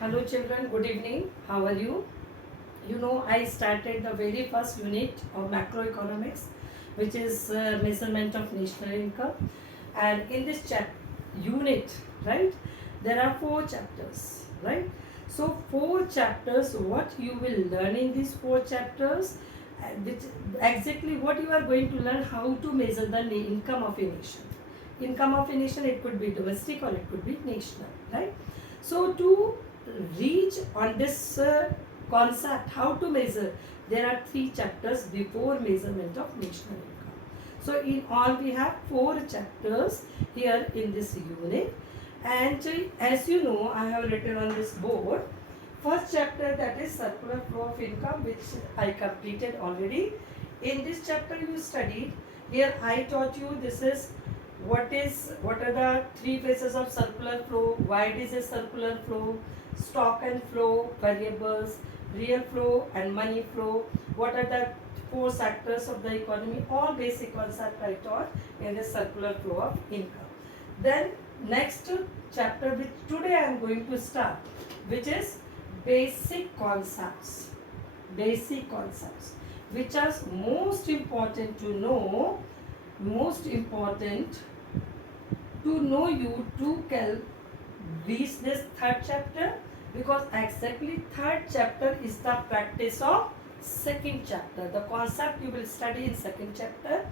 Hello children, good evening. How are you? I started the very first unit of macroeconomics, which is measurement of national income. And in this unit, right, there are 4 chapters, right? So 4 chapters, what you will learn in these 4 chapters, which exactly what you are going to learn, how to measure the income of a nation. Income of a nation, it could be domestic or it could be national, right? So to reach on this concept, how to measure, there are 3 chapters before measurement of national income. So in all we have 4 chapters here in this unit, and as you know, I have written on this board first chapter, that is circular flow of income, which I completed already. In this chapter you studied, here I taught you this is what are the 3 phases of circular flow, why it is a circular flow, stock and flow, variables, real flow and money flow, what are the 4 sectors of the economy, all basic concepts I taught in the circular flow of income. Then next chapter, which today I am going to start, which is basic concepts, which are most important to know, you to reach this 3rd chapter, because exactly 3rd chapter is the practice of 2nd chapter. The concept you will study in 2nd chapter.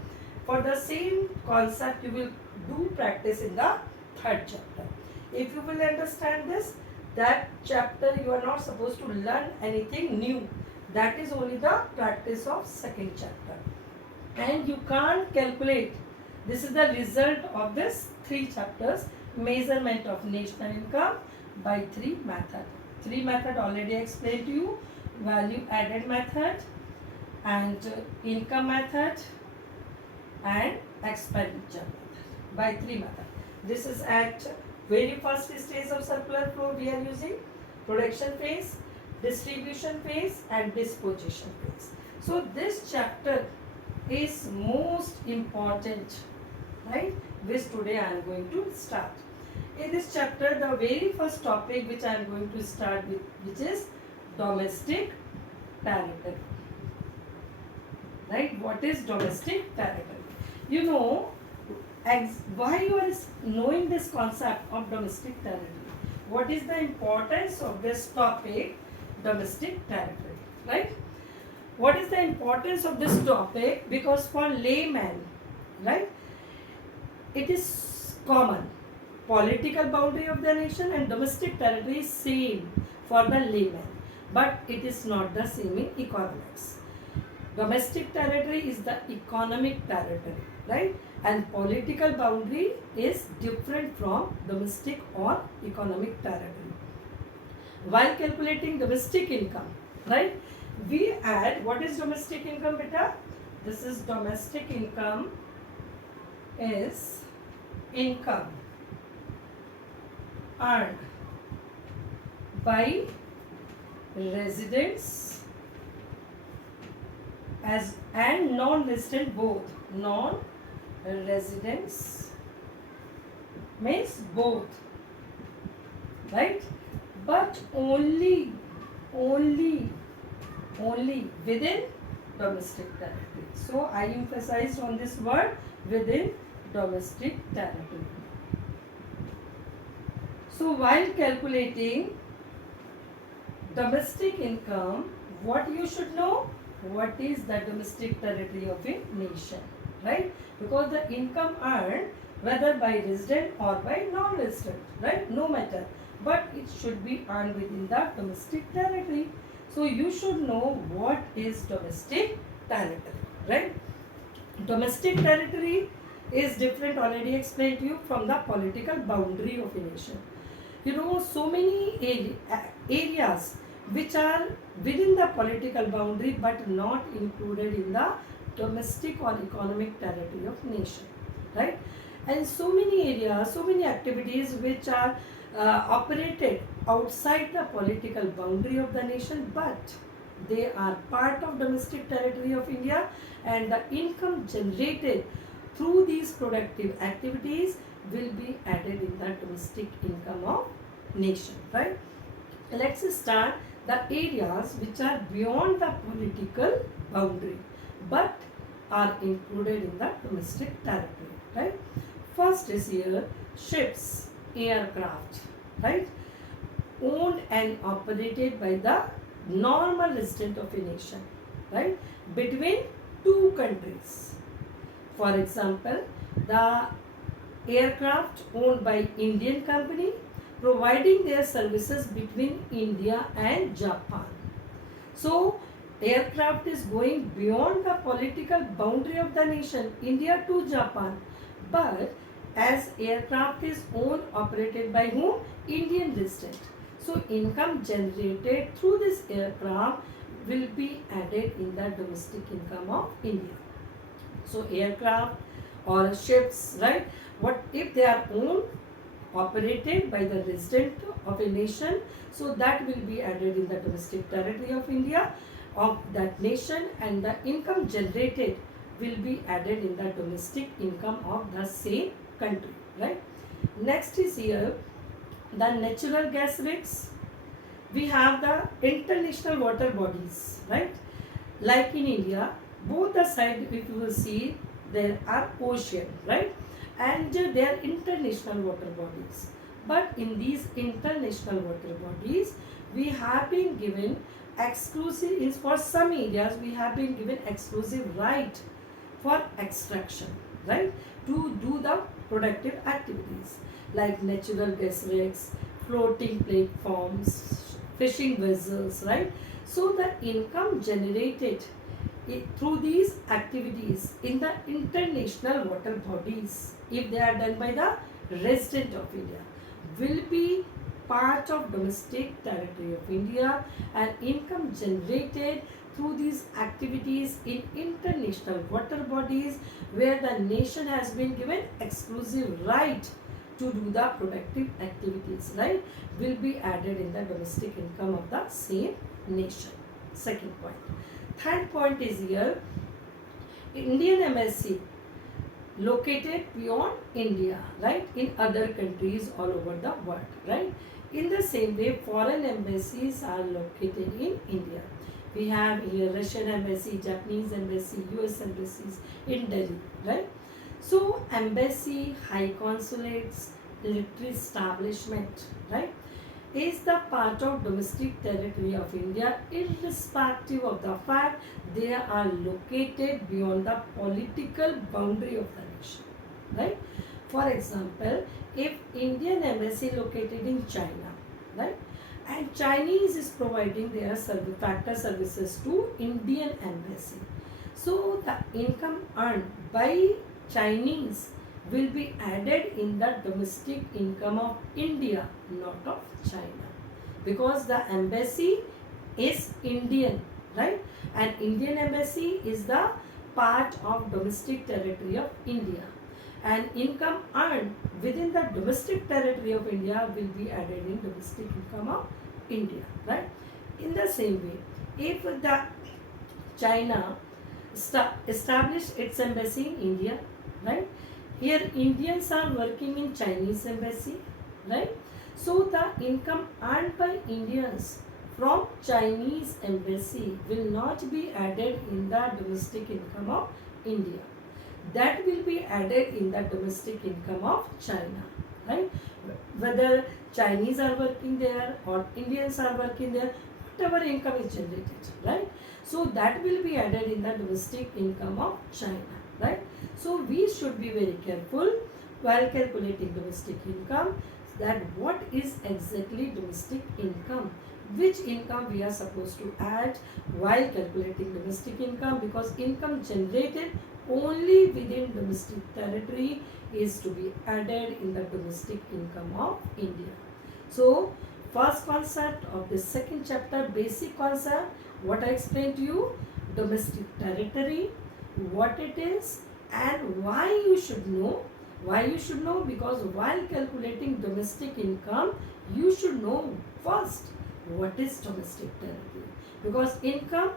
For the same concept you will do practice in the 3rd chapter. If you will understand this, that chapter you are not supposed to learn anything new. That is only the practice of 2nd chapter. And you can't calculate. This is the result of this 3 chapters, measurement of national income by 3 method. 3 method already explained to you, value added method and income method and expenditure method, by 3 method. This is at very first stage of circular flow we are using, production phase, distribution phase and disposition phase. So this chapter is most important, right, which today I am going to start. In this chapter, the very first topic which I am going to start with, which is domestic territory. Right? What is domestic territory? You know, why you are knowing this concept of domestic territory? What is the importance of this topic, domestic territory? Right? What is the importance of this topic? Because for layman, right, it is common. Political boundary of the nation and domestic territory is same for the layman, but it is not the same in economics. Domestic territory is the economic territory, right? And political boundary is different from domestic or economic territory. While calculating domestic income, right, we add, what is domestic income, beta? This is domestic income is income earned by residents as and non-resident both. Non-residents means both, right? But only within domestic territory. So I emphasized on this word, within domestic territory. So while calculating domestic income, what you should know? What is the domestic territory of a nation, right? Because the income earned, whether by resident or by non-resident, right? No matter. But it should be earned within the domestic territory. So you should know what is domestic territory, right? Domestic territory is different, already explained to you, from the political boundary of a nation. You know, so many areas which are within the political boundary but not included in the domestic or economic territory of nation, right? And so many areas, so many activities which are operated outside the political boundary of the nation, but they are part of domestic territory of India, and the income generated through these productive activities will be added in the domestic income of nation, right? let's start the areas which are beyond the political boundary but are included in the domestic territory, right? First is here ships, aircraft, right? Owned and operated by the normal resident of a nation, right? Between two countries. For example, the aircraft owned by Indian company providing their services between India and Japan. So, aircraft is going beyond the political boundary of the nation, India to Japan. But as aircraft is owned, operated by whom? Indian resident. So, income generated through this aircraft will be added in the domestic income of India. So, aircraft or ships, right? What if they are owned, operated by the resident of a nation, so that will be added in the domestic territory of India of that nation, and the income generated will be added in the domestic income of the same country, right? Next is here the natural gas rigs. We have the international water bodies, right? Like in India, both the side if you will see there are ocean, right? And they are international water bodies. But in these international water bodies, we have been given exclusive, for some areas we have been given exclusive right for extraction, right? To do the productive activities like natural gas rigs, floating platforms, fishing vessels, right? So the income generated through these activities in the international water bodies, if they are done by the resident of India, will be part of domestic territory of India, and income generated through these activities in international water bodies where the nation has been given exclusive right to do the productive activities, right, will be added in the domestic income of the same nation. Second point. Third point is here, Indian embassy located beyond India, right, in other countries all over the world, right? In the same way, foreign embassies are located in India. We have here Russian embassy, Japanese embassy, US embassies in Delhi, right? So, embassy, high consulates, military establishment, right, is the part of domestic territory of India irrespective of the fact they are located beyond the political boundary of the nation, right? For example, if Indian embassy located in China, right, and Chinese is providing their factor services to Indian embassy, so the income earned by Chinese will be added in the domestic income of India, not of China, because the embassy is Indian, right, and Indian embassy is the part of domestic territory of India, and income earned within the domestic territory of India will be added in domestic income of India, right? In the same way, if the China established its embassy in India, right, here Indians are working in Chinese embassy, right? So the income earned by Indians from Chinese embassy will not be added in the domestic income of India. That will be added in the domestic income of China, right? Whether Chinese are working there or Indians are working there, whatever income is generated, right? So that will be added in the domestic income of China, right? So we should be very careful while calculating domestic income, that what is exactly domestic income, which income we are supposed to add while calculating domestic income, because income generated only within domestic territory is to be added in the domestic income of India. So first concept of the second chapter, basic concept, what I explained to you, domestic territory, what it is and why you should know. Why you should know? Because while calculating domestic income, you should know first what is domestic territory, because income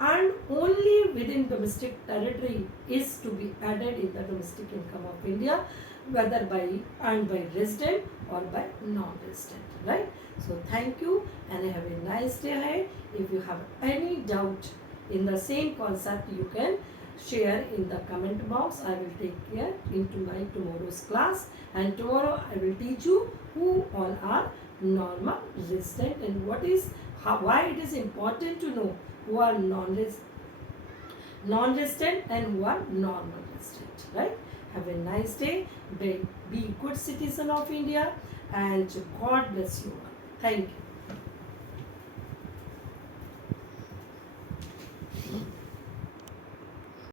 earned only within domestic territory is to be added in the domestic income of India, whether earned by resident or by non-resident, right? So thank you and have a nice day ahead. If you have any doubt in the same concept, you can share in the comment box. I will take care into my tomorrow's class, and tomorrow I will teach you who all are normal resident and why it is important to know who are non-resident and who are normal resident, right? Have a nice day. Be good citizen of India, and God bless you all. Thank you.